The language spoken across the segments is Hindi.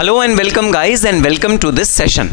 Hello and welcome guys and welcome to this session.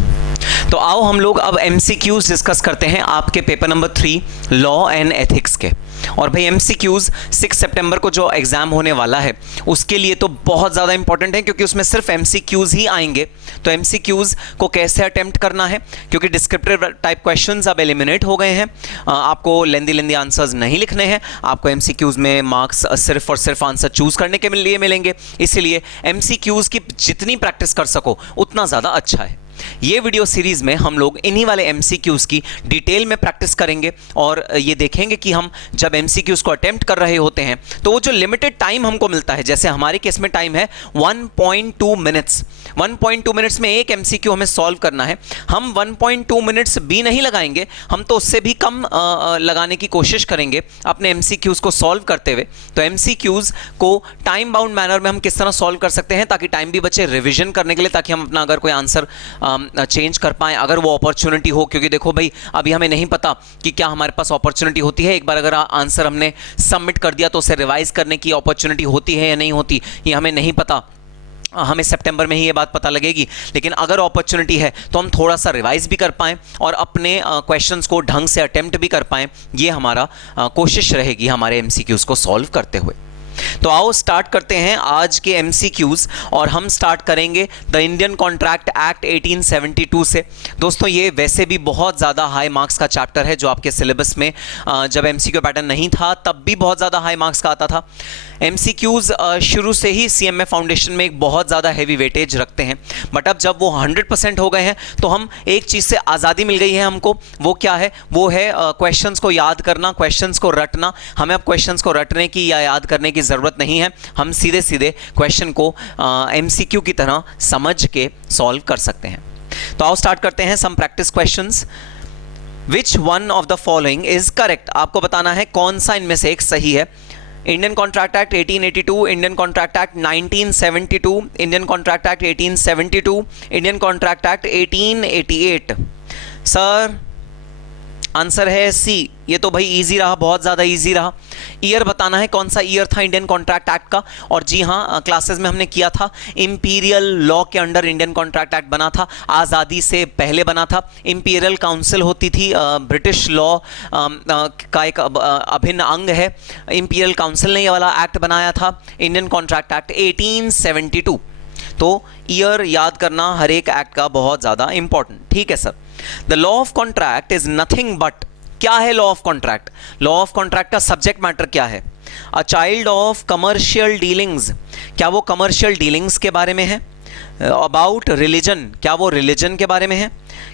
तो आओ हम लोग अब MCQs डिस्कस करते हैं आपके paper number 3 law and ethics के। और भाई MCQs 6 सितंबर को जो एग्जाम होने वाला है उसके लिए तो बहुत ज़्यादा इंपॉर्टेंट है, क्योंकि उसमें सिर्फ MCQs ही आएंगे। तो MCQs को कैसे अटेम्प्ट करना है, क्योंकि डिस्क्रिप्टिव टाइप क्वेश्चंस अब एलिमिनेट हो गए हैं। आपको लेंदी आंसर्स नहीं लिखने हैं, आपको MCQs में मार्क्स सिर्फ और सिर्फ आंसर चूज करने के लिए मिलेंगे। इसीलिए MCQs की जितनी प्रैक्टिस कर सको उतना ज़्यादा अच्छा है। ये वीडियो सीरीज में हम लोग इन्हीं वाले MCQs की डिटेल में प्रैक्टिस करेंगे और ये देखेंगे कि हम जब MCQs को अटेम्प्ट कर रहे होते हैं तो वो जो लिमिटेड टाइम हमको मिलता है, जैसे हमारे केस में टाइम है 1.2 मिनट्स। 1.2 मिनट्स में एक MCQ हमें सॉल्व करना है। हम 1.2 मिनट्स भी नहीं लगाएंगे, हम तो उससे भी कम लगाने की कोशिश करेंगे अपने MCQs को सॉल्व करते हुए। तो MCQs को टाइम बाउंड मैनर में हम किस तरह सॉल्व कर सकते हैं ताकि टाइम भी बचे रिविजन करने के लिए, ताकि हम अपना अगर कोई आंसर चेंज कर पाएं अगर वो अपॉर्चुनिटी हो। क्योंकि देखो भाई, अभी हमें नहीं पता कि क्या हमारे पास अपॉर्चुनिटी होती है। एक बार अगर आंसर हमने सबमिट कर दिया तो उसे रिवाइज करने की अपॉर्चुनिटी होती है या नहीं होती, ये हमें नहीं पता। हमें सितंबर में ही ये बात पता लगेगी। लेकिन अगर अपॉर्चुनिटी है तो हम थोड़ा सा रिवाइज भी कर पाएं और अपने क्वेश्चंस को ढंग से अटेम्प्ट भी कर पाएं, ये हमारा कोशिश रहेगी हमारे MCQs को सॉल्व करते हुए। तो आओ स्टार्ट करते हैं आज के MCQs और हम स्टार्ट करेंगे द इंडियन कॉन्ट्रैक्ट एक्ट 1872 से। दोस्तों ये वैसे भी बहुत ज़्यादा हाई मार्क्स का चैप्टर है, जो आपके सिलेबस में जब MCQ पैटर्न नहीं था तब भी बहुत ज़्यादा हाई मार्क्स का आता था। MCQs शुरू से ही CMA फाउंडेशन में एक बहुत ज़्यादा हैवी वेटेज रखते हैं, बट अब जब वो 100% हो गए हैं तो हम एक चीज़ से आज़ादी मिल गई है हमको। वो क्या है? वो है क्वेश्चंस को याद करना, क्वेश्चंस को रटना। हमें अब क्वेश्चंस को रटने की या याद करने की ज़रूरत नहीं है, हम सीधे सीधे क्वेश्चन को MCQ की तरह समझ के सॉल्व कर सकते हैं। तो आओ स्टार्ट करते हैं some practice questions. Which one of the following is correct? आपको बताना है कौन सा इनमें से एक सही है। Indian contract act 1882, Indian contract act 1972, Indian contract act 1872, Indian contract act 1888। Sir answer है सी। ये तो भाई इजी रहा, बहुत ज़्यादा इजी रहा। ईयर बताना है कौन सा ईयर था इंडियन कॉन्ट्रैक्ट एक्ट का। और जी हाँ, क्लासेस में हमने किया था, इंपीरियल लॉ के अंडर इंडियन कॉन्ट्रैक्ट एक्ट बना था, आज़ादी से पहले बना था। इंपीरियल काउंसिल होती थी, ब्रिटिश लॉ का एक अभिन्न अंग है। इंपीरियल काउंसिल ने ये वाला एक्ट बनाया था, इंडियन कॉन्ट्रैक्ट एक्ट 1872। तो ईयर याद करना हर एक एक्ट का बहुत ज़्यादा इंपॉर्टेंट। ठीक है sir. The law of contract is nothing but, क्या है law of contract? Law of contract का सब्जेक्ट मैटर क्या है? A child of commercial dealings. क्या वो कमर्शियल डीलिंग्स के बारे में है? अबाउट रिलीजन, क्या वो रिलीजन के बारे में है?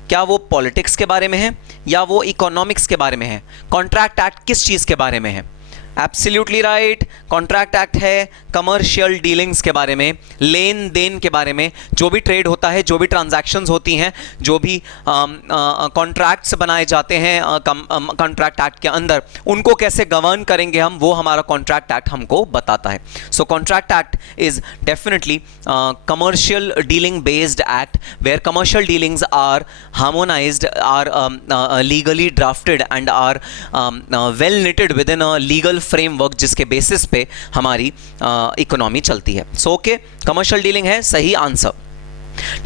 क्या वो पॉलिटिक्स के बारे में है या वो इकोनॉमिक्स के बारे में है? कॉन्ट्रैक्ट एक्ट किस चीज़ के बारे में है? एब्सोल्युटली राइट, कॉन्ट्रैक्ट एक्ट है कमर्शियल डीलिंग्स के बारे में, लेन देन के बारे में। जो भी ट्रेड होता है, जो भी ट्रांजैक्शंस होती हैं, जो भी कॉन्ट्रैक्ट्स बनाए जाते हैं कॉन्ट्रैक्ट एक्ट के अंदर, उनको कैसे गवर्न करेंगे हम, वो हमारा कॉन्ट्रैक्ट एक्ट हमको बताता है। So contract act is definitely commercial dealing based act where commercial dealings are harmonised, are legally drafted and are well knitted within a legal framework, जिसके बेसिस पे हमारी इकोनॉमी चलती है। सो ओके, कमर्शियल डीलिंग है सही answer.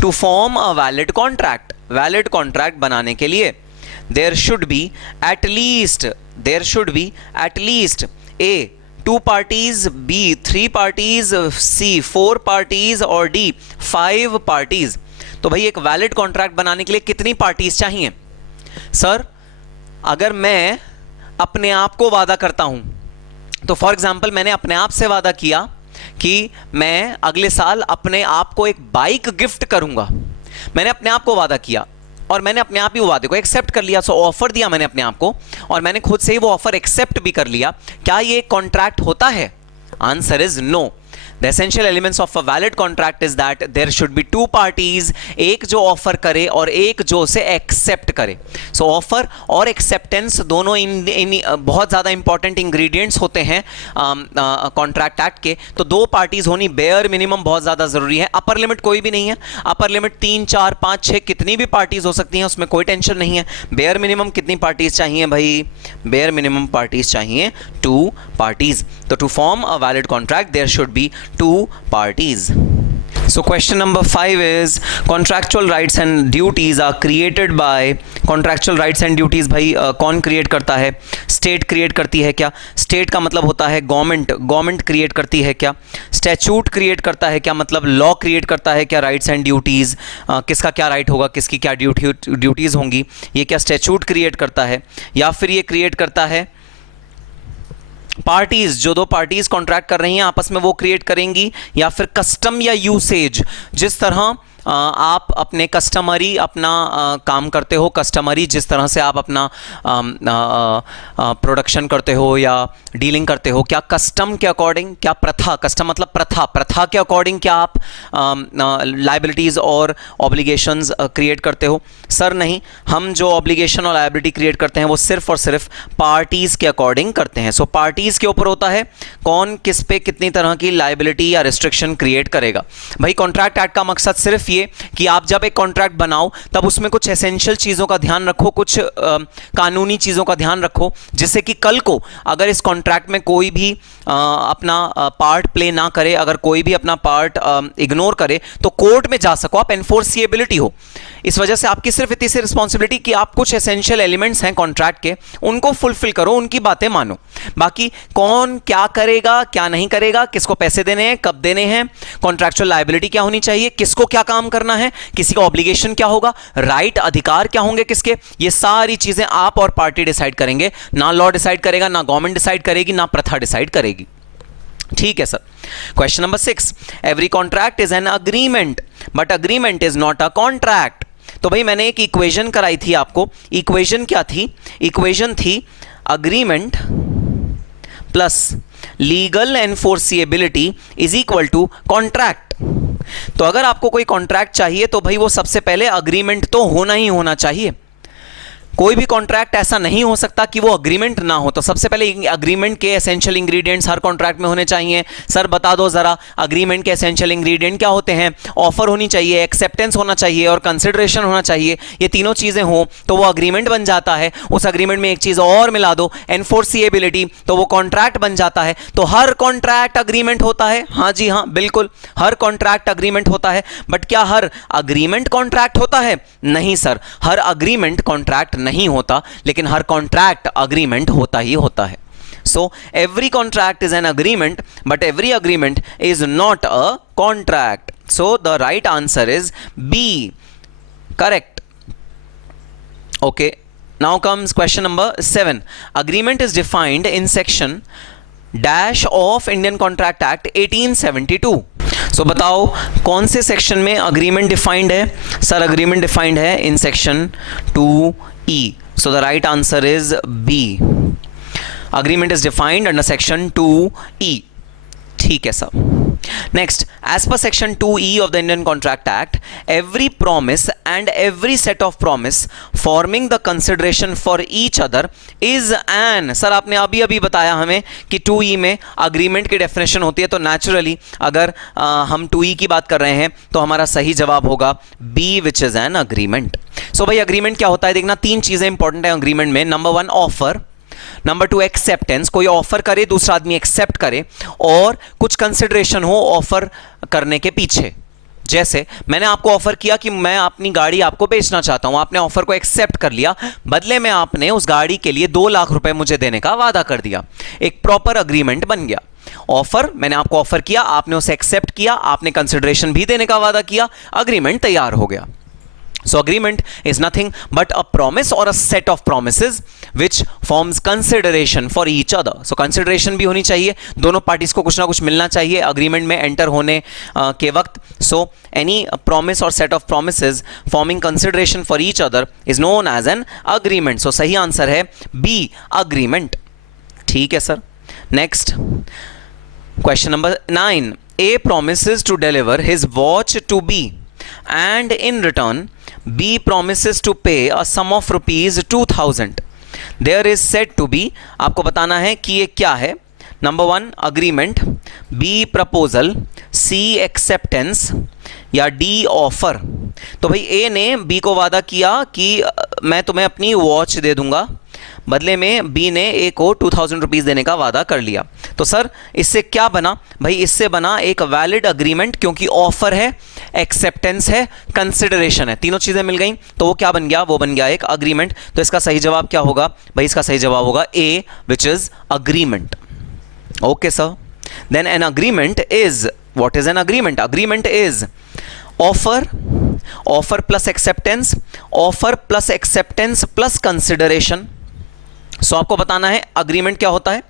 To form a valid contract, valid contract बनाने के लिए there should be at least A 2 parties, B 3 parties, C 4 parties और D 5 पार्टीज। तो भाई एक वैलिड कॉन्ट्रैक्ट बनाने के लिए कितनी पार्टीज चाहिए? सर अगर मैं अपने आप को वादा करता हूं, तो फॉर एग्जाम्पल मैंने अपने आप से वादा किया कि मैं अगले साल अपने आप को एक बाइक गिफ्ट करूंगा। मैंने अपने आप को वादा किया और मैंने अपने आप ही वो वादे को एक्सेप्ट कर लिया। सो ऑफर दिया मैंने अपने आप को और मैंने खुद से ही वो ऑफर एक्सेप्ट भी कर लिया। क्या ये कॉन्ट्रैक्ट होता है? Answer is no. The essential elements of a valid contract is that there should be 2 parties, एक जो ऑफर करे और एक जो उसे एक्सेप्ट करे। सो ऑफर और एक्सेप्टेंस दोनों इन बहुत ज़्यादा इंपॉर्टेंट इंग्रेडिएंट्स होते हैं कॉन्ट्रैक्ट एक्ट के। तो 2 पार्टीज होनी बेयर मिनिमम बहुत ज़्यादा ज़रूरी है। अपर लिमिट कोई भी नहीं है, अपर लिमिट 3 4 5 6 कितनी भी पार्टीज हो सकती हैं, उसमें कोई टेंशन नहीं है। बेयर मिनिमम कितनी पार्टीज चाहिए भाई? बेयर मिनिमम पार्टीज चाहिए 2 पार्टीज। तो to form a valid contract there should be 2 parties. So question number 5 is contractual rights and duties are created by contractual rights and duties भाई कौन क्रिएट करता है? स्टेट क्रिएट करती है क्या? स्टेट का मतलब होता है गवर्नमेंट क्रिएट करती है क्या? स्टैच्यूट क्रिएट करता है क्या? मतलब लॉ क्रिएट करता है क्या? राइट्स एंड ड्यूटीज़, किसका क्या राइट होगा, किसकी क्या ड्यूटीज़ होंगी, ये क्या स्टैच्यूट क्रिएट करता है? या फिर ये क्रिएट करता है पार्टीज, जो दो पार्टीज कॉन्ट्रैक्ट कर रही हैं आपस में वो क्रिएट करेंगी? या फिर कस्टम या यूसेज, जिस तरह आप अपने कस्टमरी अपना काम करते हो, कस्टमरी जिस तरह से आप अपना प्रोडक्शन करते हो या डीलिंग करते हो, क्या कस्टम के अकॉर्डिंग, क्या प्रथा, कस्टम मतलब प्रथा के अकॉर्डिंग क्या आप लाइबिलिटीज़ और ऑब्लिगेशंस क्रिएट करते हो? सर नहीं, हम जो ऑब्लिगेशन और लाइबिलिटी क्रिएट करते हैं वो सिर्फ और सिर्फ पार्टीज़ के अकॉर्डिंग करते हैं। सो पार्टीज़ के ऊपर होता है कौन किस पे कितनी तरह की लाइबिलिटी या रिस्ट्रिक्शन क्रिएट करेगा। भाई कॉन्ट्रैक्ट एक्ट का मकसद सिर्फ कि आप जब एक कॉन्ट्रैक्ट बनाओ तब उसमें कुछ एसेंशियल चीज़ों का ध्यान रखो, कुछ कानूनी चीज़ों का ध्यान रखो, जिससे कि कल को अगर इस कॉन्ट्रैक्ट में कोई भी अपना पार्ट प्ले ना करे, अगर कोई भी अपना पार्ट इग्नोर करे तो कोर्ट में जा सको, आप एनफोर्सिएबिलिटी हो। इस वजह से आपकी सिर्फ इतनी सी रिस्पॉन्सिबिलिटी कि आप कुछ एसेंशियल एलिमेंट्स हैं कॉन्ट्रैक्ट के, उनको फुलफिल करो, उनकी बातें मानो। बाकी कौन क्या करेगा क्या नहीं करेगा, किसको पैसे देने हैं, कब देने हैं, कॉन्ट्रैक्चुअल लायबिलिटी क्या होनी चाहिए, किसको क्या काम करना है, किसी का ऑब्लिगेशन क्या होगा, राइट अधिकार क्या होंगे किसके, ये सारी चीजें आप और पार्टी डिसाइड करेंगे। ना लॉ डिसाइड करेगा, ना गवर्नमेंट डिसाइड करेगी, ना प्रथा डिसाइड करेगी। ठीक है sir. Question number 6, every contract is an agreement but agreement is not a contract. तो भाई मैंने एक इक्वेशन कराई थी आपको, इक्वेशन क्या थी? इक्वेशन थी agreement plus legal enforceability is equal to contract. तो अगर आपको कोई कॉन्ट्रैक्ट चाहिए तो भाई वो सबसे पहले अग्रीमेंट तो होना ही होना चाहिए। कोई भी कॉन्ट्रैक्ट ऐसा नहीं हो सकता कि वो अग्रीमेंट ना हो। तो सबसे पहले अग्रीमेंट के एसेंशियल इंग्रेडिएंट्स हर कॉन्ट्रैक्ट में होने चाहिए। सर बता दो जरा, अग्रीमेंट के एसेंशियल इंग्रेडिएंट क्या होते हैं? ऑफर होनी चाहिए, एक्सेप्टेंस होना चाहिए और कंसिडरेशन होना चाहिए। ये तीनों चीजें हो तो वो अग्रीमेंट बन जाता है। उस अग्रीमेंट में एक चीज और मिला दो, एनफोर्सिएबिलिटी, तो वो कॉन्ट्रैक्ट बन जाता है। तो हर कॉन्ट्रैक्ट अग्रीमेंट होता है। हाँ जी हाँ, बिल्कुल हर कॉन्ट्रैक्ट अग्रीमेंट होता है। बट क्या हर अग्रीमेंट कॉन्ट्रैक्ट होता है? नहीं सर, हर अग्रीमेंट कॉन्ट्रैक्ट नहीं होता, लेकिन हर कॉन्ट्रैक्ट अग्रीमेंट होता ही होता है। So every contract is an agreement, but every agreement is not a contract. So the right answer is B. Correct. Okay. Now comes question number 7. Agreement is defined in section dash of Indian Contract Act 1872. So बताओ कौन से सेक्शन में अग्रीमेंट डिफाइंड है? सर अग्रीमेंट डिफाइंड है in section 2E. So the right answer is B. Agreement is defined under section 2E. ठीक है sir. Next, as per section 2E of the Indian Contract Act, every promise and every set of promise forming the consideration for each other is an। Sir आपने अभी अभी बताया हमें कि 2E में agreement की definition होती है, तो naturally अगर हम 2E की बात कर रहे हैं तो हमारा सही जवाब होगा B, which is an agreement। So भाई agreement क्या होता है देखना, तीन चीजें इंपॉर्टेंट है agreement में। नंबर 1 ऑफर, नंबर 2 एक्सेप्टेंस, कोई ऑफर करे दूसरा आदमी एक्सेप्ट करे, और कुछ कंसिडरेशन हो ऑफर करने के पीछे। जैसे मैंने आपको ऑफर किया कि मैं अपनी गाड़ी आपको बेचना चाहता हूं, आपने ऑफर को एक्सेप्ट कर लिया, बदले में आपने उस गाड़ी के लिए 2 लाख रुपए मुझे देने का वादा कर दिया। एक प्रॉपर अग्रीमेंट बन गया। ऑफर, मैंने आपको ऑफर किया, आपने उसे एक्सेप्ट किया, आपने कंसिडरेशन भी देने का वादा किया, अग्रीमेंट तैयार हो गया। So agreement is nothing but a promise or a set of promises which forms consideration for each other. So consideration भी होनी चाहिए, दोनों पार्टीज को कुछ ना कुछ मिलना चाहिए agreement में एंटर होने के वक्त। So any promise or set of promises forming consideration for each other is known as an agreement. So सही आंसर है B, agreement। ठीक है sir. Next, question number 9. A promises to deliver his watch to B, and in return B promises to pay a sum of rupees 2000. There is said to be, आपको बताना है कि ये क्या है। Number 1 agreement, B proposal, C acceptance या D ऑफर। तो भाई A ने B को वादा किया कि मैं तुम्हें अपनी वॉच दे दूंगा, बदले में बी ने ए को 2000 रुपीज़ देने का वादा कर लिया। तो सर इससे क्या बना भाई, इससे बना एक वैलिड अग्रीमेंट, क्योंकि ऑफर है, एक्सेप्टेंस है, कंसिडरेशन है, तीनों चीज़ें मिल गई, तो वो क्या बन गया, वो बन गया एक अग्रीमेंट। तो इसका सही जवाब क्या होगा भाई, इसका सही जवाब होगा A, which is agreement. Okay sir, then an agreement is, what is an agreement? Agreement is offer plus acceptance, offer plus acceptance plus consideration. So आपको बताना है अग्रीमेंट क्या होता है।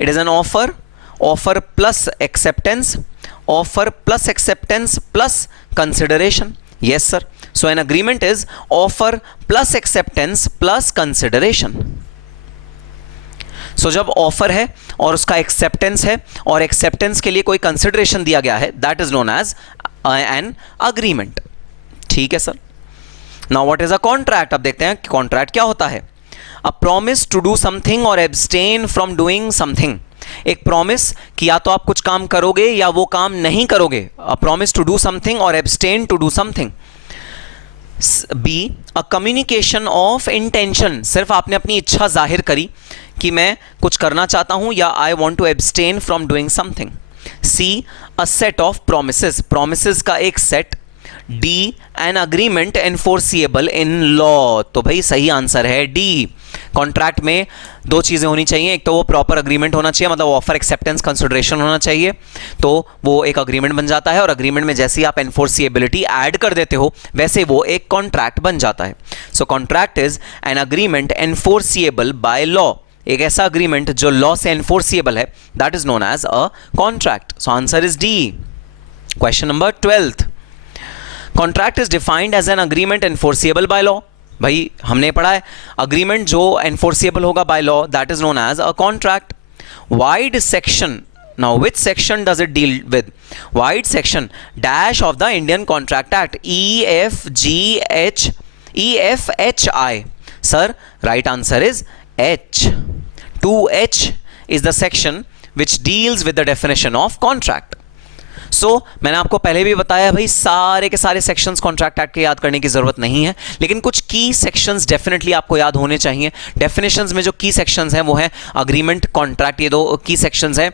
It is an offer plus acceptance, offer plus acceptance plus consideration. Yes sir, so an agreement is offer plus acceptance plus consideration. So जब ऑफर है और उसका एक्सेप्टेंस है और एक्सेप्टेंस के लिए कोई कंसिडरेशन दिया गया है, that is known as an agreement. ठीक है sir. Now what is a contract? अब देखते हैं कि कॉन्ट्रैक्ट क्या होता है। A promise to do something और एब्सटेन फ्रॉम डूइंग समथिंग। एक प्रॉमिस कि या तो आप कुछ काम करोगे या वो काम नहीं करोगे। A promise to do something और abstain to do something. B, a communication of intention, सिर्फ आपने अपनी इच्छा जाहिर करी कि मैं कुछ करना चाहता हूं या I want to abstain from doing something. C, a set of promises, promises का एक सेट। D, an agreement enforceable in law. तो भाई सही आंसर है डी। कॉन्ट्रैक्ट में दो चीजें होनी चाहिए, एक तो वो प्रॉपर अग्रीमेंट होना चाहिए, मतलब ऑफर एक्सेप्टेंस कंसिडरेशन होना चाहिए, तो वो एक अग्रीमेंट बन जाता है। और अग्रीमेंट में जैसे ही आप एनफोर्सिएबिलिटी ऐड कर देते हो वैसे वो एक कॉन्ट्रैक्ट बन जाता है। So contract is an agreement enforceable by law. एक ऐसा अग्रीमेंट जो लॉ से एनफोर्सिएबल है, that is known as a contract. So answer is D. Question number 12th, contract is defined as an agreement enforceable by law. भाई हमने पढ़ा है अग्रीमेंट जो एनफोर्सिएबल होगा by law, that is known as a contract. Vide section, now which section does it deal with? Wide section dash of the Indian Contract Act, EFGH sir, right answer is H. 2H is the section which deals with the definition of contract. So मैंने आपको पहले भी बताया भाई सारे के सारे सेक्शंस कॉन्ट्रैक्ट एक्ट के याद करने की जरूरत नहीं है, लेकिन कुछ की सेक्शंस डेफिनेटली आपको याद होने चाहिए। डेफिनेशंस में जो की सेक्शंस हैं वो है अग्रीमेंट, कॉन्ट्रैक्ट, ये दो की सेक्शंस हैं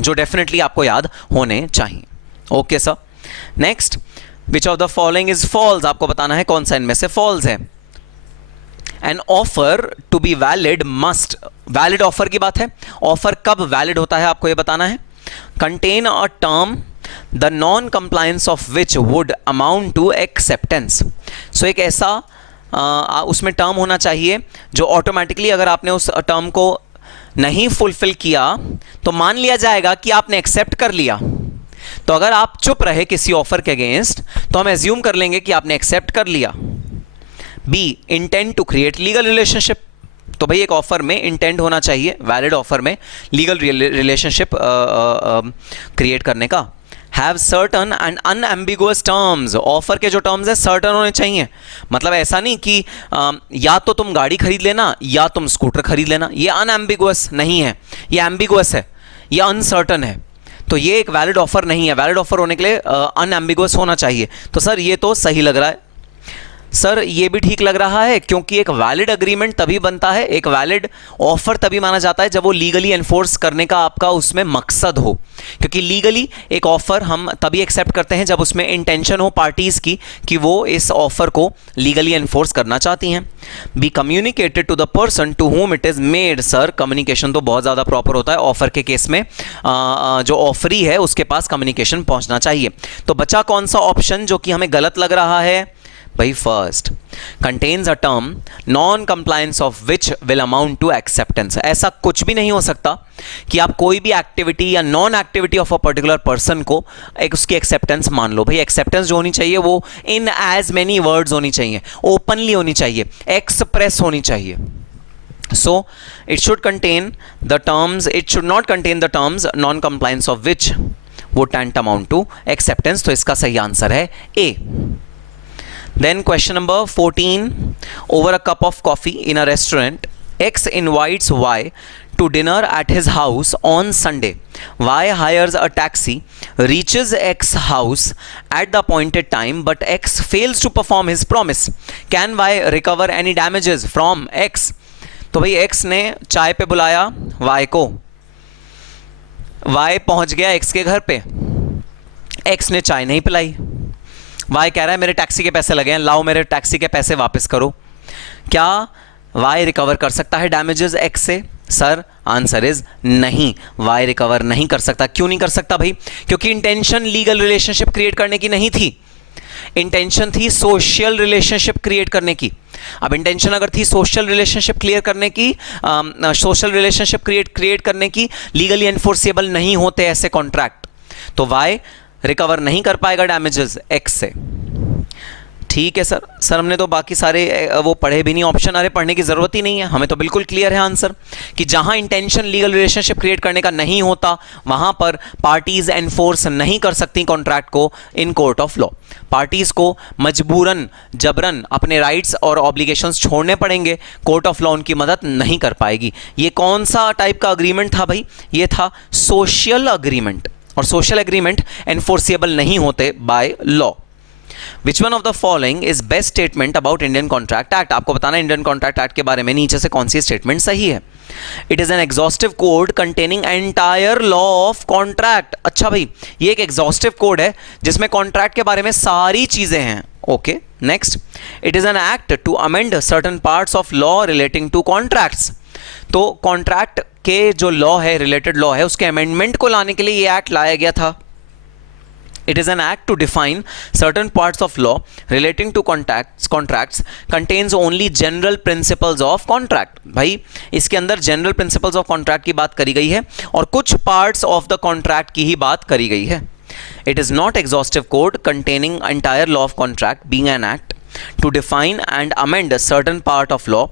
जो डेफिनेटली आपको याद होने चाहिए। Okay sir. Next, which of the following is false? आपको बताना है कौन सा इनमें से फॉल्स है। An offer to be valid must, valid offer की बात है, ऑफर कब वैलिड होता है आपको ये बताना है। Contain a term the non compliance of which would amount to acceptance. So एक ऐसा उसमें टर्म होना चाहिए जो ऑटोमेटिकली अगर आपने उस टर्म को नहीं फुलफिल किया तो मान लिया जाएगा कि आपने एक्सेप्ट कर लिया। तो अगर आप चुप रहे किसी ऑफर के अगेंस्ट तो हम एज्यूम कर लेंगे कि आपने एक्सेप्ट कर लिया। B, intend to create legal relationship. तो भाई एक ऑफर में इंटेंड होना चाहिए, वैलिड ऑफर में लीगल रिलेशनशिप क्रिएट करने का। Have certain and unambiguous terms, offer के जो टर्म्स हैं सर्टन होने चाहिए। मतलब ऐसा नहीं कि या तो तुम गाड़ी खरीद लेना या तुम स्कूटर खरीद लेना, ये अनएम्बिगुअस नहीं है, ये एम्बिगुअस है, ये अनसर्टन है। तो ये एक वैलिड ऑफर नहीं है। वैलिड ऑफर होने के लिए अनएम्बिगुअस होना चाहिए। तो सर ये तो सही लग रहा है। सर ये भी ठीक लग रहा है, क्योंकि एक वैलिड अग्रीमेंट तभी बनता है, एक वैलिड ऑफर तभी माना जाता है जब वो लीगली एनफोर्स करने का आपका उसमें मकसद हो। क्योंकि लीगली एक ऑफर हम तभी एक्सेप्ट करते हैं जब उसमें इंटेंशन हो पार्टीज की कि वो इस ऑफर को लीगली एनफोर्स करना चाहती हैं। B, communicated to the person to whom it is made. Sir communication तो बहुत ज़्यादा प्रॉपर होता है ऑफर के केस में, जो ऑफरी है उसके पास कम्युनिकेशन पहुंचना चाहिए। तो बचा कौन सा ऑप्शन जो कि हमें गलत लग रहा है भाई? First, contains a term non compliance of which will amount to acceptance. ऐसा कुछ भी नहीं हो सकता कि आप कोई भी एक्टिविटी या non activity of a particular person को एक उसकी एक्सेप्टेंस मान लो। भाई एक्सेप्टेंस जो होनी चाहिए वो इन एज मेनी वर्ड्स होनी चाहिए, ओपनली होनी चाहिए, एक्सप्रेस होनी चाहिए। So it should contain the terms, it should not contain the terms non compliance of which would tantamount to acceptance. तो इसका सही आंसर है ए। Then question number 14, over a cup of coffee in a restaurant, X invites Y to dinner at his house on Sunday. Y hires a taxi, reaches X house at the appointed time, but X fails to perform his promise. Can Y recover any damages from X? तो भाई एक्स ने चाय पे बुलाया वाई को, वाई पहुंच गया एक्स के घर पे, एक्स ने चाय नहीं पिलाई, वाई कह रहा है मेरे टैक्सी के पैसे लगे हैं, लाओ मेरे टैक्सी के पैसे वापस करो। क्या वाई रिकवर कर सकता है डैमेजेस एक्स से? सर आंसर इज नहीं, वाई रिकवर नहीं कर सकता। क्यों नहीं कर सकता भाई? क्योंकि इंटेंशन लीगल रिलेशनशिप क्रिएट करने की नहीं थी, इंटेंशन थी सोशल रिलेशनशिप क्रिएट करने की। अब इंटेंशन अगर थी सोशल रिलेशनशिप क्लियर करने की, सोशल रिलेशनशिप क्रिएट करने की, लीगली एनफोर्सेबल नहीं होते ऐसे कॉन्ट्रैक्ट, तो वाई रिकवर नहीं कर पाएगा डैमेजेस एक्स से। ठीक है सर हमने तो बाकी सारे वो पढ़े भी नहीं ऑप्शन, अरे पढ़ने की जरूरत ही नहीं है, हमें तो बिल्कुल क्लियर है आंसर कि जहां इंटेंशन लीगल रिलेशनशिप क्रिएट करने का नहीं होता वहां पर पार्टीज एनफोर्स नहीं कर सकती कॉन्ट्रैक्ट को in court of law. Parties को मजबूरन जबरन अपने राइट्स और ऑब्लिगेशंस छोड़ने पड़ेंगे, कोर्ट ऑफ लॉ उनकी मदद नहीं कर पाएगी। ये कौन सा टाइप का अग्रीमेंट था भाई? ये था सोशल अग्रीमेंट, और सोशल एग्रीमेंट एनफोर्सेबल नहीं होते by law. Which one of the following is best statement about Indian Contract Act? आपको बताना इंडियन कॉन्ट्रैक्ट एक्ट के बारे में नीचे से कौन सी स्टेटमेंट सही है। It is an exhaustive code containing entire law of contract। अच्छा भाई, ये एक एग्जॉस्टिव कोड है जिसमें कॉन्ट्रैक्ट के बारे में सारी चीजें हैं। Okay, next, it is an act to amend certain parts of law relating to contracts. तो कॉन्ट्रैक्ट के जो लॉ है, रिलेटेड लॉ है, उसके अमेंडमेंट को लाने के लिए ये एक्ट लाया गया था। It is an act to define certain parts of law relating to contracts contains only general principles of contract। भाई इसके अंदर general principles of contract की बात करी गई है और कुछ parts of the contract की ही बात करी गई है। It is not exhaustive code containing entire law of contract, being an act to define and amend a certain part of law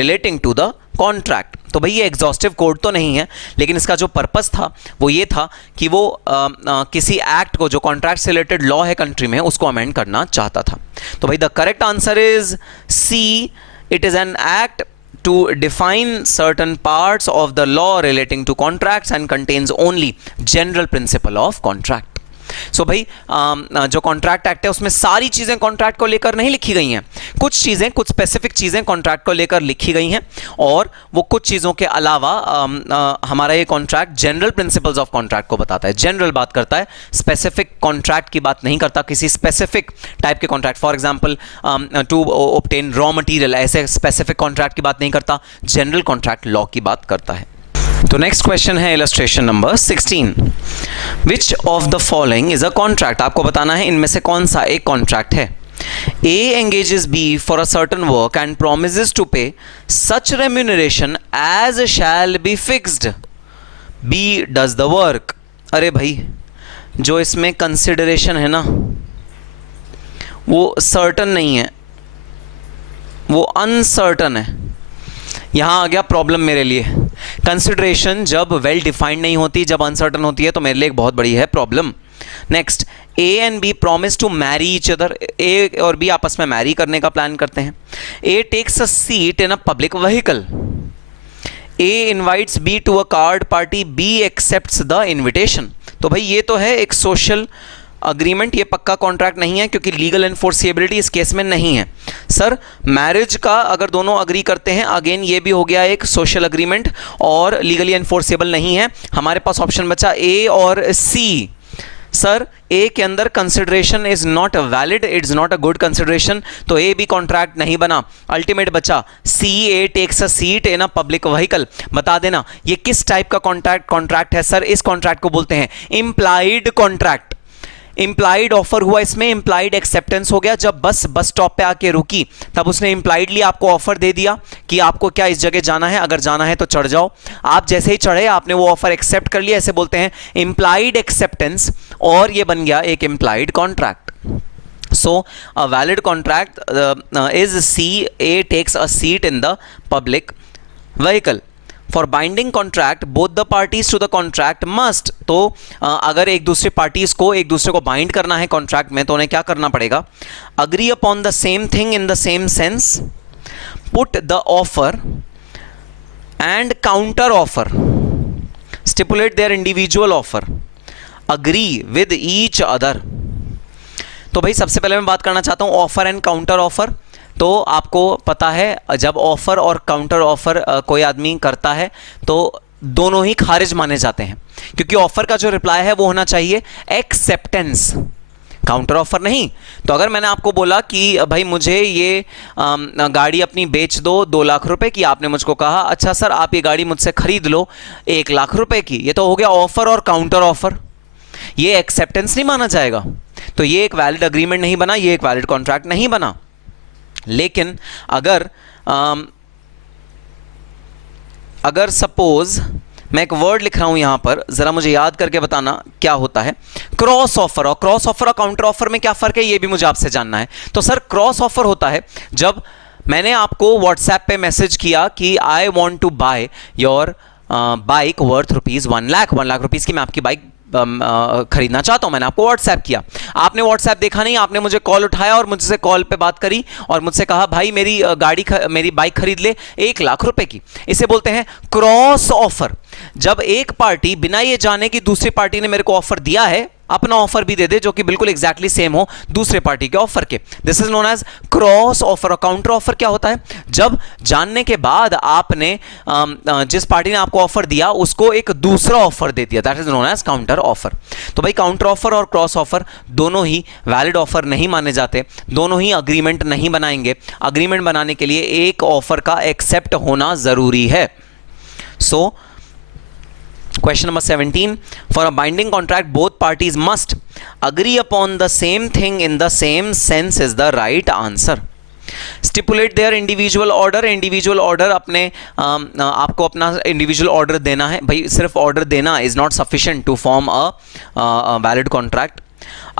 relating to the contract। तो भाई ये एग्जॉस्टिव कोड तो नहीं है, लेकिन इसका जो पर्पस था वो ये था कि वो किसी एक्ट को जो कॉन्ट्रैक्ट से रिलेटेड लॉ है कंट्री में उसको अमेंड करना चाहता था। तो भाई the correct answer is C, it is an act to define certain parts of the law relating to contracts and contains only general principle of contract. So भाई जो कॉन्ट्रैक्ट एक्ट है उसमें सारी चीजें कॉन्ट्रैक्ट को लेकर नहीं लिखी गई हैं, कुछ चीजें, कुछ स्पेसिफिक चीजें कॉन्ट्रैक्ट को लेकर लिखी गई हैं, और वो कुछ चीजों के अलावा हमारा ये contract general principles of contract को बताता है, जनरल बात करता है, स्पेसिफिक कॉन्ट्रैक्ट की बात नहीं करता, किसी स्पेसिफिक टाइप के contract, for example to obtain raw material, ऐसे स्पेसिफिक कॉन्ट्रैक्ट की बात नहीं करता, जनरल कॉन्ट्रैक्ट लॉ की बात करता है। तो नेक्स्ट क्वेश्चन है illustration number 16। Which of the following is a contract? आपको बताना है इनमें से कौन सा एक कॉन्ट्रैक्ट है। A engages B for a certain work and promises to pay such remuneration as shall be fixed. B does the work। अरे भाई जो इसमें कंसिडरेशन है ना वो सर्टन नहीं है, वो अनसर्टन है। यहां आ गया प्रॉब्लम मेरे लिए। कंसिडरेशन जब वेल डिफाइंड नहीं होती, जब अनसर्टन होती है, तो मेरे लिए एक बहुत बड़ी है problem. Next, A and B promise to marry each other. A और बी आपस में मैरी करने का प्लान करते हैं। A takes a seat in a public vehicle. A invites B to a card party, B accepts the invitation. तो भाई ये तो है एक सोशल अग्रीमेंट, ये पक्का कॉन्ट्रैक्ट नहीं है क्योंकि लीगल एनफोर्सिएबिलिटी इस केस में नहीं है। सर मैरिज का अगर दोनों अग्री करते हैं, अगेन ये भी हो गया एक सोशल अग्रीमेंट और लीगली एनफोर्सेबल नहीं है। हमारे पास ऑप्शन बचा ए और सी। सर ए के अंदर consideration is not valid, it's not a good consideration, तो ए भी कॉन्ट्रैक्ट नहीं बना। अल्टीमेट बचा C, A takes a seat in a public vehicle. बता देना ये किस टाइप का कॉन्ट्रैक्ट है? सर इस कॉन्ट्रैक्ट को बोलते हैं इम्प्लाइड कॉन्ट्रैक्ट। इंप्लाइड ऑफर हुआ, इसमें इंप्लाइड एक्सेप्टेंस हो गया। जब बस स्टॉप पे आके रुकी तब उसने इंप्लाइडली आपको ऑफर दे दिया कि आपको क्या इस जगह जाना है, अगर जाना है तो चढ़ जाओ। आप जैसे ही चढ़े आपने वो ऑफर एक्सेप्ट कर लिया, ऐसे बोलते हैं इंप्लाइड एक्सेप्टेंस, और ये बन गया एक implied contract. So a valid contract is C, A takes a seat in the public vehicle. For binding contract both the parties to the contract must. तो अगर एक दूसरे पार्टीज को एक दूसरे को बाइंड करना है कॉन्ट्रैक्ट में तो उन्हें क्या करना पड़ेगा? Agree upon the same thing in the same sense, put the offer and counter offer, stipulate their individual offer, agree with each other. तो भाई सबसे पहले मैं बात करना चाहता हूं ऑफर एंड काउंटर ऑफर। तो आपको पता है जब ऑफर और काउंटर ऑफर कोई आदमी करता है तो दोनों ही खारिज माने जाते हैं, क्योंकि ऑफर का जो रिप्लाई है वो होना चाहिए एक्सेप्टेंस, काउंटर ऑफर नहीं। तो अगर मैंने आपको बोला कि भाई मुझे ये गाड़ी अपनी बेच दो 2 लाख रुपए की, आपने मुझको कहा अच्छा सर आप ये गाड़ी मुझसे खरीद लो 1 लाख रुपए की, ये तो हो गया ऑफर और काउंटर ऑफर, ये एक्सेप्टेंस नहीं माना जाएगा। तो ये एक वैलिड अग्रीमेंट नहीं बना, ये एक वैलिड कॉन्ट्रैक्ट नहीं बना। लेकिन अगर सपोज मैं एक वर्ड लिख रहा हूं यहां पर, जरा मुझे याद करके बताना क्या होता है। क्रॉस ऑफर, और क्रॉस ऑफर और काउंटर ऑफर में क्या फर्क है ये भी मुझे आपसे जानना है। तो सर क्रॉस ऑफर होता है जब मैंने आपको व्हाट्सएप पे मैसेज किया कि I want to buy your bike worth ₹1 lakh, 1 lakh rupees की मैं आपकी बाइक खरीदना चाहता हूं, मैंने आपको व्हाट्सएप किया, आपने व्हाट्सएप देखा नहीं, आपने मुझे कॉल उठाया और मुझसे कॉल पे बात करी और मुझसे कहा भाई मेरी बाइक खरीद ले 1 लाख रुपए की। इसे बोलते हैं क्रॉस ऑफर। जब एक पार्टी बिना ये जाने कि दूसरी पार्टी ने मेरे को ऑफर दिया है, अपना ऑफर भी दे दे जो कि बिल्कुल एग्जैक्टली सेम हो दूसरे पार्टी के ऑफर के, this is known as cross offer. और काउंटर ऑफर क्या होता है, जब जानने के बाद आपने जिस पार्टी ने आपको ऑफर दिया उसको एक दूसरा ऑफर दे दिया, that is known as counter offer. तो भाई काउंटर ऑफर और क्रॉस ऑफर दोनों ही वैलिड ऑफर नहीं माने जाते, दोनों ही अग्रीमेंट नहीं बनाएंगे। अग्रीमेंट बनाने के लिए एक ऑफर का एक्सेप्ट होना जरूरी है। सो Question number 17, for a binding contract both parties must agree upon the same thing in the same sense is the right answer. Stipulate their individual order, individual order अपने आपको अपना individual order देना है। भाई सिर्फ order देना is not sufficient to form a valid contract.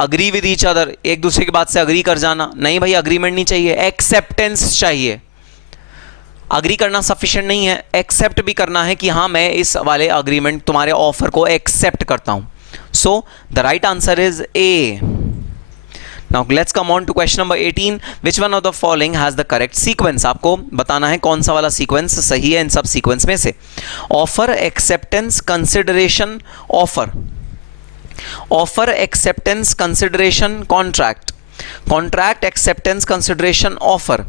Agree with each other, एक दूसरे की बात से agree कर जाना नहीं भाई, agreement नहीं चाहिए, acceptance चाहिए। अग्री करना सफिशिएंट नहीं है, एक्सेप्ट भी करना है कि हाँ मैं इस वाले अग्रीमेंट तुम्हारे ऑफर को एक्सेप्ट करता हूं। So the right answer is A. Now let's come on to question number 18, which one of the following has the correct sequence. आपको बताना है कौन सा वाला सीक्वेंस सही है इन सब सीक्वेंस में से। Offer, acceptance, consideration, offer, offer, acceptance, consideration, contract, contract, acceptance, consideration, offer,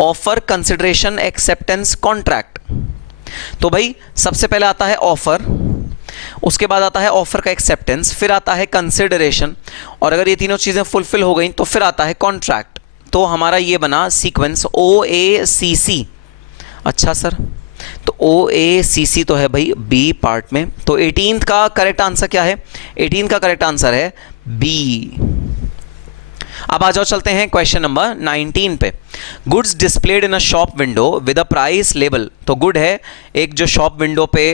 offer, consideration, acceptance, contract. तो भाई सबसे पहले आता है ऑफर, उसके बाद आता है ऑफर का एक्सेप्टेंस, फिर आता है कंसिडरेशन, और अगर ये तीनों चीजें फुलफिल हो गई तो फिर आता है कॉन्ट्रैक्ट। तो हमारा ये बना सीक्वेंस OACC। अच्छा सर, तो OACC तो है भाई बी पार्ट में। तो 18th का करेक्ट आंसर क्या है? 18th का करेक्ट आंसर है बी। अब आ जाओ चलते हैं क्वेश्चन नंबर 19 पे। Goods displayed in a shop window with a price label. तो गुड है एक जो शॉप विंडो पे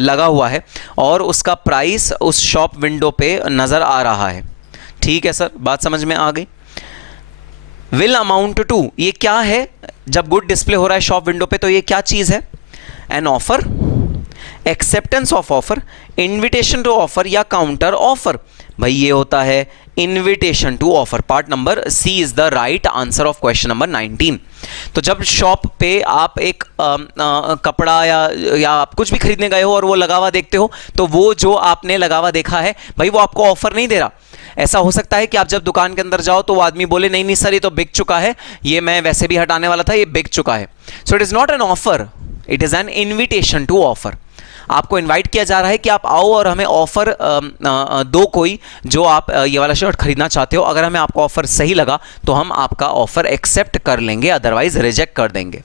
लगा हुआ है और उसका प्राइस उस शॉप विंडो पे नजर आ रहा है। ठीक है सर, बात समझ में आ गई। विल अमाउंट टू, ये क्या है? जब गुड डिस्प्ले हो रहा है शॉप विंडो पे तो ये क्या चीज है? An offer, acceptance of offer, invitation to offer या काउंटर ऑफर। भाई ये होता है invitation to offer. Part number C is the right answer of question number 19। तो जब शॉप पे आप एक कपड़ा या आप कुछ भी खरीदने गए हो और वो लगा हुआ देखते हो, तो वो जो आपने लगा हुआ देखा है भाई वो आपको ऑफर नहीं दे रहा। ऐसा हो सकता है कि आप जब दुकान के अंदर जाओ तो वो आदमी बोले नहीं नहीं सर ये तो बिक चुका है, ये मैं वैसे भी हटाने वाला था, ये बिक चुका है। So it is not an offer, it is an invitation to offer. आपको इनवाइट किया जा रहा है कि आप आओ और हमें ऑफर दो कोई जो आप ये वाला शर्ट खरीदना चाहते हो। अगर हमें आपका ऑफर सही लगा तो हम आपका ऑफर एक्सेप्ट कर लेंगे, अदरवाइज रिजेक्ट कर देंगे।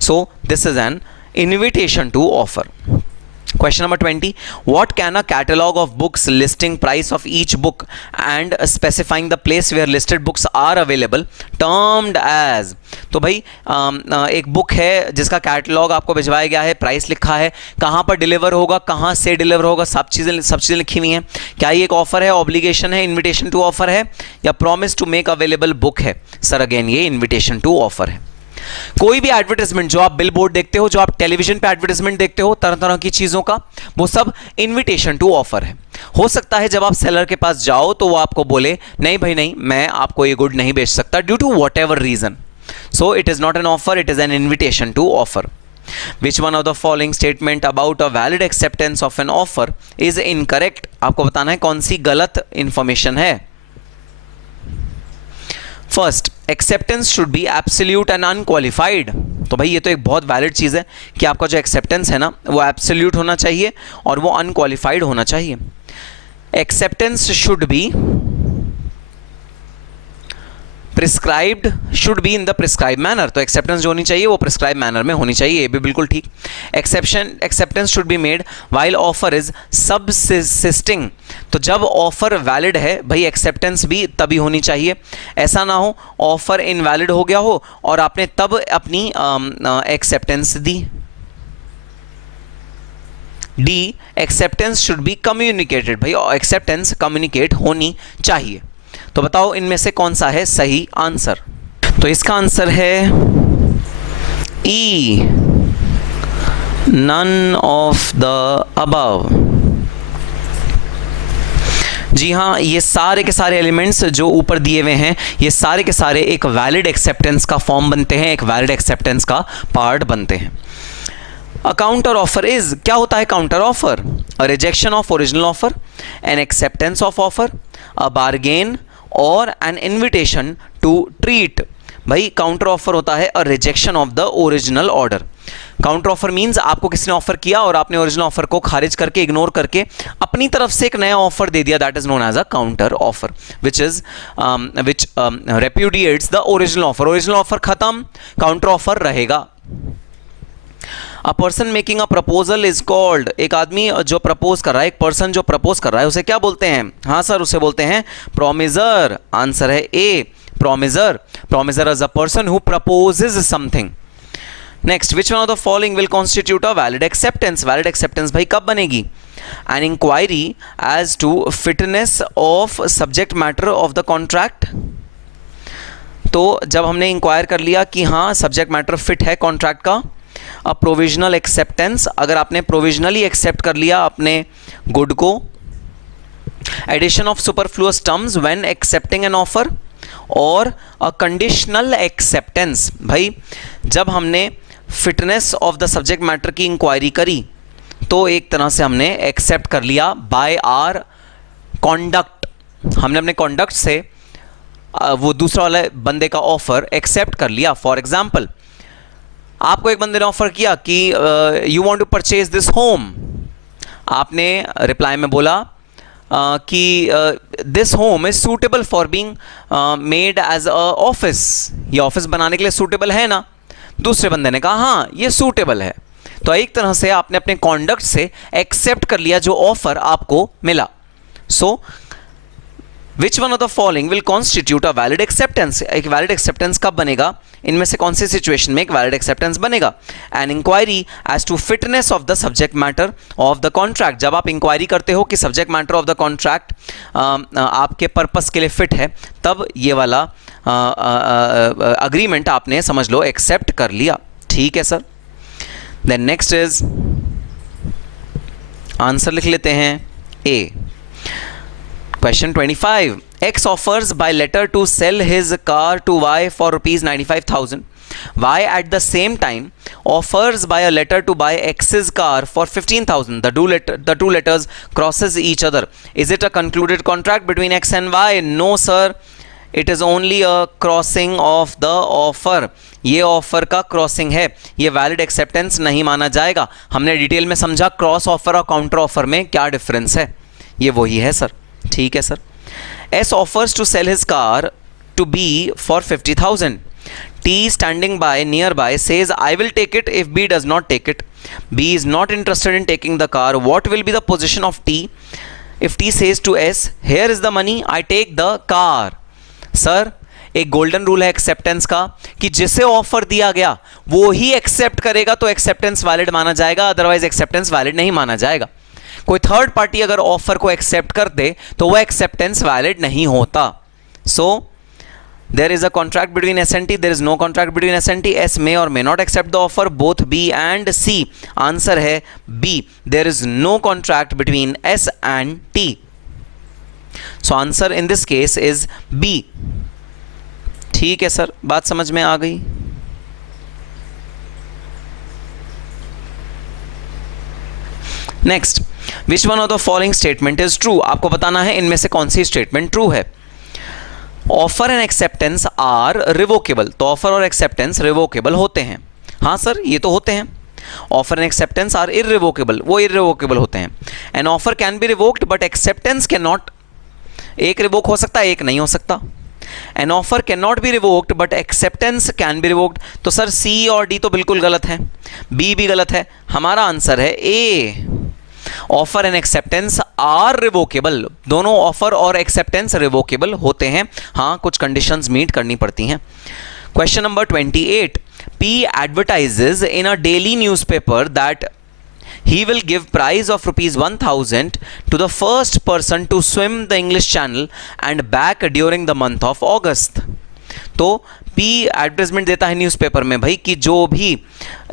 So this is an invitation to offer. Question number 20, what can a catalog of books listing price of each book and specifying the place where listed books are available termed as। तो भाई एक बुक है जिसका कैटलॉग आपको भिजवाया गया है, प्राइस लिखा है, कहाँ पर डिलीवर होगा, कहाँ से डिलीवर होगा, सब चीज़ें लिखी हुई हैं। क्या ये एक ऑफर है, ऑब्लिगेशन है, इन्विटेशन टू ऑफर है या promise to make available book है? सर अगेन ये इन्विटेशन टू ऑफर है। कोई भी एडवर्टाइजमेंट जो आप बिल बोर्ड देखते हो, जो आप टेलीविजन पे एडवर्टाइजमेंट देखते हो तरह तरह की चीजों का, वो सब इन्विटेशन टू ऑफर है। हो सकता है जब आप सेलर के पास जाओ तो वो आपको बोले नहीं भाई नहीं, मैं आपको ये गुड नहीं बेच सकता due to whatever reason. So it is not an offer, it is an invitation to offer. Which one of the following statement about a valid acceptance of an offer is incorrect? आपको बताना है कौन सी गलत इंफॉर्मेशन है। First, acceptance should be absolute and unqualified. तो भाई ये तो एक बहुत वैलिड चीज़ है कि आपका जो एक्सेप्टेंस है ना वो एब्सोल्यूट होना चाहिए और वो अनक्वालिफाइड होना चाहिए। Acceptance should be prescribed, should be in the prescribe manner. तो एक्सेप्टेंस जो होनी चाहिए वो प्रिस्क्राइब मैनर में होनी चाहिए, ये भी बिल्कुल ठीक। Acceptance should be made while offer is subsisting. तो जब ऑफर वैलिड है भाई एक्सेप्टेंस भी तभी होनी चाहिए। ऐसा ना हो ऑफर इनवैलिड हो गया हो और आपने तब अपनी acceptance the. D, acceptance should be communicated. भाई एक्सेप्टेंस कम्युनिकेट होनी चाहिए। तो बताओ इनमें से कौन सा है सही आंसर? तो इसका आंसर है ई, नन ऑफ द अबव। जी हाँ, ये सारे के सारे एलिमेंट्स जो ऊपर दिए हुए हैं ये सारे के सारे एक वैलिड एक्सेप्टेंस का फॉर्म बनते हैं, एक वैलिड एक्सेप्टेंस का पार्ट बनते हैं। अ काउंटर ऑफर इज, क्या होता है counter offer? A rejection of original offer, an acceptance of offer, a bargain और एन इन्विटेशन टू ट्रीट। भाई काउंटर ऑफर होता है a rejection of the original order. Counter offer means आपको किसी ने ऑफर किया और आपने ओरिजिनल ऑफर को खारिज करके, इग्नोर करके अपनी तरफ से एक नया ऑफर दे दिया, that is known as a counter offer which repudiates the original offer. Original offer खत्म, काउंटर ऑफर रहेगा। A person making a proposal is called, एक आदमी जो प्रपोज कर रहा है, एक पर्सन जो प्रपोज कर रहा है उसे क्या बोलते हैं? हाँ सर, उसे बोलते हैं प्रोमिजर। आंसर है A, promisor. Promisor is a person who proposes something. Next, which one of the following will constitute a valid acceptance? Valid acceptance भाई कब बनेगी? An inquiry as to fitness of subject matter of the contract. तो जब हमने इंक्वायर कर लिया कि हाँ सब्जेक्ट मैटर फिट है कॉन्ट्रैक्ट का। अ प्रोविजनल एक्सेप्टेंस, अगर आपने प्रोविजनली एक्सेप्ट कर लिया अपने गुड को। Addition of superfluous terms when accepting an offer. और अ कंडीशनल एक्सेप्टेंस, भाई जब हमने fitness of the subject matter की इंक्वायरी करी तो एक तरह से हमने एक्सेप्ट कर लिया बाय आर कॉन्डक्ट। हमने अपने कॉन्डक्ट से वो दूसरा वाला बंदे का ऑफर एक्सेप्ट कर लिया। फॉर एग्जाम्पल, आपको एक बंदे ने ऑफर किया कि you want to purchase this home. आपने रिप्लाई में बोला कि this home is suitable for being made as a office. ये ऑफिस बनाने के लिए सूटेबल है ना? दूसरे बंदे ने कहा हाँ ये सूटेबल है। तो एक तरह से आपने अपने कॉन्डक्ट से एक्सेप्ट कर लिया जो ऑफर आपको मिला। So which one of the following will constitute a valid acceptance? एक वैलिड एक्सेप्टेंस कब बनेगा? इनमें से कौन सी सिचुएशन में एक वैलिड एक्सेप्टेंस बनेगा? An inquiry as to fitness of the subject matter of the contract. जब आप इंक्वायरी करते हो कि subject matter of the contract आपके पर्पस के लिए फिट है, तब ये वाला अग्रीमेंट आपने समझ लो एक्सेप्ट कर लिया। ठीक है sir. Then next is, answer लिख लेते हैं A. Question 25. X offers by letter to sell his car to Y for rupees 95,000. Y at the same time offers by a letter to buy X's car for 15,000. The two letters crosses each other. Is it a concluded contract between X and Y? No sir. It is only a crossing of the offer. ये ऑफर का क्रॉसिंग है, ये वैलिड एक्सेप्टेंस नहीं माना जाएगा। हमने डिटेल में समझा क्रॉस ऑफर और काउंटर ऑफर में क्या डिफरेंस है, ये वही है सर। ठीक है sir. S offers to sell his car to B for 50,000. T standing by nearby says I will take it if B does not take it. B is not interested in taking the car. What will be the position of T if T says to S, here is the money, I take the car? Sir एक गोल्डन रूल है एक्सेप्टेंस का कि जिसे ऑफर दिया गया वो ही एक्सेप्ट करेगा तो एक्सेप्टेंस वैलिड माना जाएगा, अदरवाइज एक्सेप्टेंस वैलिड नहीं माना जाएगा। कोई थर्ड पार्टी अगर ऑफर को एक्सेप्ट कर दे तो वह एक्सेप्टेंस वैलिड नहीं होता। So there is a contract between S and T, there is no contract between S and T. S may or may not accept the offer, both B and C. Answer है B, there is no contract between S and T. So answer in this case is B. ठीक है सर, बात समझ में आ गई? Next, which one of the following statement is true? आपको बताना है इनमें से कौन सी स्टेटमेंट ट्रू है। Offer and acceptance are revocable, तो ऑफर और एक्सेप्टेंस रिवोकेबल होते हैं। हाँ सर ये तो होते हैं, offer and acceptance are irrevocable, वो इररिवोकेबल होते हैं। An offer can be revoked but acceptance can not, एक रिवोक हो सकता है एक नहीं हो सकता। An offer can not be revoked but acceptance can be revoked, तो सर सी और डी तो बिल्कुल गलत है, बी भी गलत है, हमारा आंसर है A, offer and acceptance are revocable, दोनों ऑफर और एक्सेप्टेंस रिवोकेबल होते हैं। हाँ कुछ कंडीशंस मीट करनी पड़ती हैं। Question number 28, P advertises in a daily newspaper that he will give prize of rupees 1000 to the first person to swim the English Channel and back during the month of August। तो P एडवर्टाइजमेंट देता है न्यूज़पेपर में भाई कि जो भी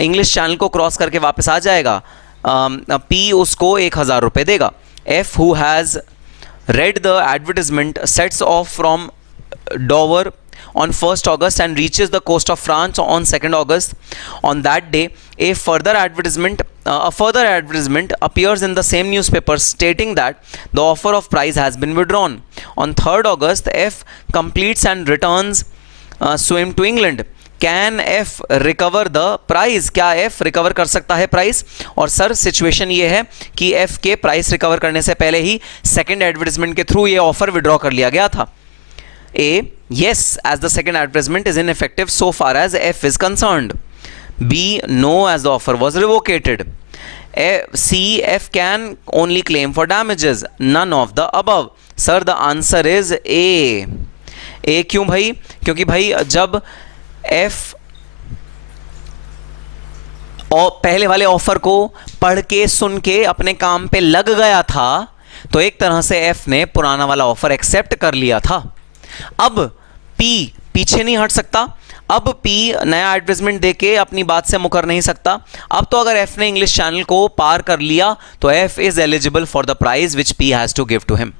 इंग्लिश चैनल को क्रॉस करके वापस आ जाएगा P उसको 1000 रुपये देगा। F who has read the advertisement sets off from Dover on 1st August and reaches the coast of France on 2nd August. On that day, a further advertisement appears in the same newspaper stating that the offer of prize has been withdrawn. On 3rd August, F completes and returns swim to England. Can F recover the prize? क्या F रिकवर कर सकता है प्राइस? और सर सिचुएशन ये है कि F के प्राइस रिकवर करने से पहले ही सेकेंड एडवर्टाइजमेंट के थ्रू ये ऑफर विड्रॉ कर लिया गया था। A, yes, as the second advertisement is ineffective so far as F is concerned. B, no, as the offer was revocated. C, F can only claim for damages. None of the above. Sir, the answer is A. A क्यों भाई? क्योंकि भाई जब F और पहले वाले ऑफर को पढ़ के सुन के अपने काम पे लग गया था तो एक तरह से F ने पुराना वाला ऑफर एक्सेप्ट कर लिया था। अब P पीछे नहीं हट सकता, अब P नया एडवर्टाइजमेंट देके अपनी बात से मुकर नहीं सकता। अब तो अगर F ने इंग्लिश चैनल को पार कर लिया तो F is eligible for the prize which P has to give to him.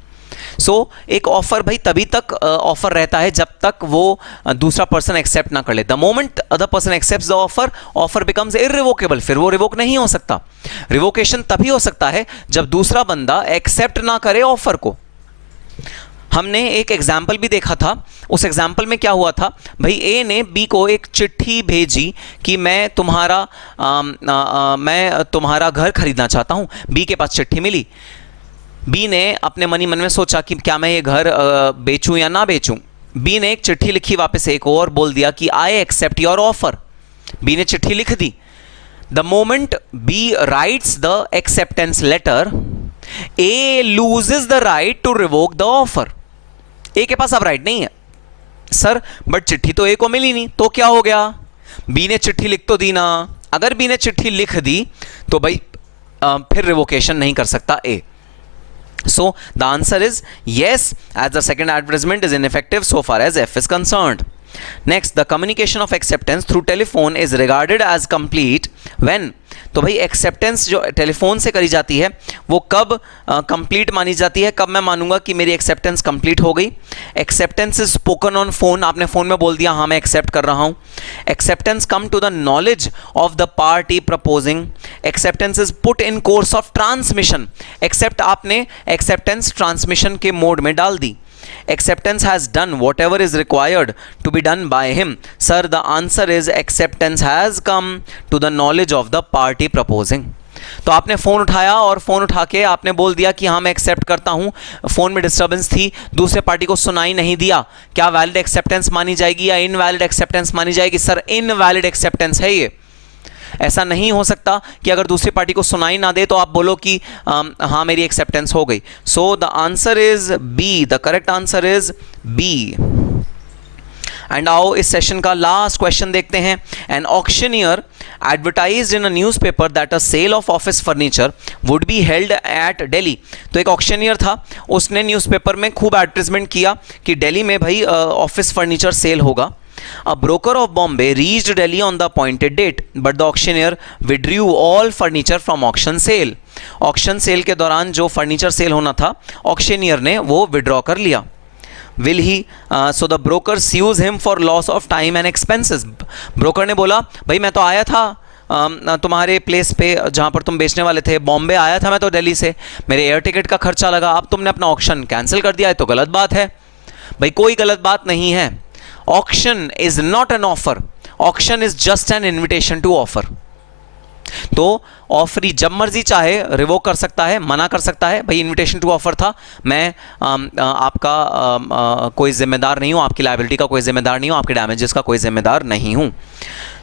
So एक ऑफर भाई तभी तक ऑफर रहता है जब तक वो दूसरा पर्सन एक्सेप्ट ना कर ले। The moment other person accepts the offer, offer becomes irrevocable, फिर वो रिवोक नहीं हो सकता। रिवोकेशन तभी हो सकता है जब दूसरा बंदा एक्सेप्ट ना करे ऑफर को। हमने एक एग्जाम्पल भी देखा था, उस एग्जाम्पल में क्या हुआ था भाई, ए ने बी को एक चिट्ठी भेजी कि मैं तुम्हारा घर खरीदना चाहता हूं। बी के पास चिट्ठी मिली, बी ने अपने मन ही मन में सोचा कि क्या मैं ये घर बेचूं या ना बेचूं। बी ने एक चिट्ठी लिखी वापस एक और बोल दिया कि I accept your offer. B ने चिट्ठी लिख दी। The moment B writes the acceptance letter, A loses the right to revoke the offer. A के पास अब राइट नहीं है सर, बट चिट्ठी तो ए को मिली नहीं, तो क्या हो गया? बी ने चिट्ठी लिख तो दी ना। अगर बी ने चिट्ठी लिख दी तो भाई फिर रिवोकेशन नहीं कर सकता ए। So the answer is yes, as the second advertisement is ineffective so far as F is concerned. Next, the communication of acceptance through telephone is regarded as complete when, तो भाई एक्सेप्टेंस जो टेलीफोन से करी जाती है वो कब कंप्लीट मानी जाती है? कब मैं मानूंगा कि मेरी एक्सेप्टेंस कंप्लीट हो गई? Acceptance is spoken on phone, आपने फोन में बोल दिया हाँ मैं एक्सेप्ट कर रहा हूँ। Acceptance come to the knowledge of the party proposing. Acceptance is put in course of transmission, accept आपने एक्सेप्टेंस ट्रांसमिशन के मोड में डाल दी। Acceptance has done whatever is required to be done by him. Sir, the answer is acceptance has come to the knowledge of the party proposing. तो आपने फ़ोन उठाया और फ़ोन उठा के आपने बोल दिया कि हाँ मैं एक्सेप्ट करता हूँ। फ़ोन में डिस्टर्बेंस थी, दूसरे पार्टी को सुनाई नहीं दिया, क्या वैलिड एक्सेप्टेंस मानी जाएगी या इनवैलिड एक्सेप्टेंस मानी जाएगी? सर इनवैलिड एक्सेप्टेंस है ये। ऐसा नहीं हो सकता कि अगर दूसरी पार्टी को सुनाई ना दे तो आप बोलो कि हाँ मेरी एक्सेप्टेंस हो गई। So the answer is B, the correct answer is B. And आओ इस सेशन का लास्ट क्वेश्चन देखते हैं। An auctioneer advertised in a newspaper that a sale of office furniture would be held at Delhi. तो एक ऑक्शनियर था, उसने न्यूज़पेपर में खूब एडवर्टाइजमेंट किया कि दिल्ली में भाई ऑफिस फर्नीचर सेल होगा। A broker of Bombay reached Delhi on the appointed date, but the auctioneer withdrew all furniture from auction sale. Auction sale के दौरान जो फर्नीचर सेल होना था ऑक्शनियर ने वो विड्रॉ कर लिया। Will he? So the broker sues him for loss of time and expenses. Broker ने बोला भाई मैं तो आया था तुम्हारे प्लेस पे जहाँ पर तुम बेचने वाले थे, बॉम्बे आया था मैं तो दिल्ली से, मेरे एयर टिकट का खर्चा लगा, अब तुमने अपना ऑक्शन कैंसिल कर दिया है तो गलत बात है। भाई कोई गलत बात नहीं है। Auction is not an offer, auction is just an invitation to offer. तो ऑफरी जब मर्जी चाहे रिवोक कर सकता है, मना कर सकता है। भाई इनविटेशन टू ऑफर था, मैं आपका कोई जिम्मेदार नहीं हूं, आपकी लायबिलिटी का कोई जिम्मेदार नहीं हूं, आपके डैमेजेस का कोई जिम्मेदार नहीं हूं।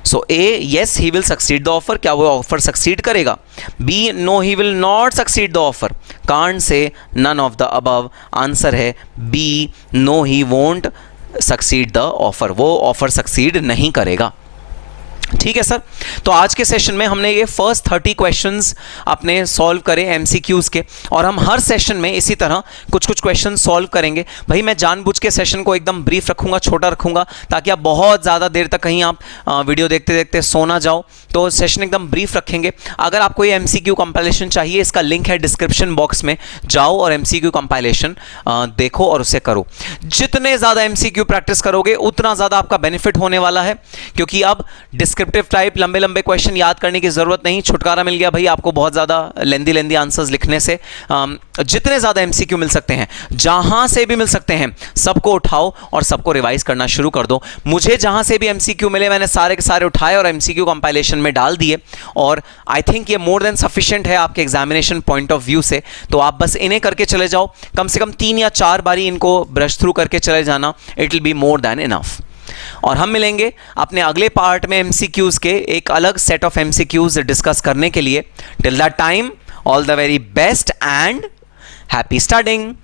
So A, yes he will succeed the offer, क्या वो ऑफर सक्सीड करेगा। B, no he will not succeed the offer, can't say none of the above. Answer है B, no he won't succeed the offer, वो ऑफर सक्सीड नहीं करेगा। ठीक है सर। तो आज के सेशन में हमने ये फर्स्ट 30 क्वेश्चंस अपने सॉल्व करे एमसीक्यूज के, और हम हर सेशन में इसी तरह कुछ कुछ क्वेश्चन सॉल्व करेंगे। भाई मैं जानबूझ के सेशन को एकदम ब्रीफ रखूंगा, छोटा रखूंगा, ताकि आप बहुत ज़्यादा देर तक कहीं आप वीडियो देखते देखते सो ना जाओ। तो सेशन एकदम ब्रीफ रखेंगे। अगर आपको ये एमसीक्यू कंपाइलेशन चाहिए, इसका लिंक है डिस्क्रिप्शन बॉक्स में, जाओ और एमसीक्यू कंपाइलेशन देखो और उसे करो। जितने ज़्यादा एमसीक्यू प्रैक्टिस करोगे उतना ज़्यादा आपका बेनिफिट होने वाला है, क्योंकि अब डिस्क्रिप्टिव टाइप लंबे लंबे क्वेश्चन याद करने की जरूरत नहीं, छुटकारा मिल गया भाई आपको बहुत ज्यादा लेंदी आंसर्स लिखने से। जितने ज्यादा एमसीक्यू मिल सकते हैं, जहां से भी मिल सकते हैं, सबको उठाओ और सबको रिवाइज करना शुरू कर दो। मुझे जहां से भी एमसीक्यू मिले मैंने सारे के सारे उठाए और एमसीक्यू कंपाइलेशन में डाल दिए, और आई थिंक ये मोर देन सफिशिएंट है आपके एग्जामिनेशन पॉइंट ऑफ व्यू से। तो आप बस इन्हें करके चले जाओ, कम से कम 3 या 4 बारी इनको ब्रश थ्रू करके चले जाना, it will be more than enough. और हम मिलेंगे अपने अगले पार्ट में एमसीक्यूज के एक अलग सेट ऑफ एमसीक्यूज डिस्कस करने के लिए। Till that time, all the very best and happy studying.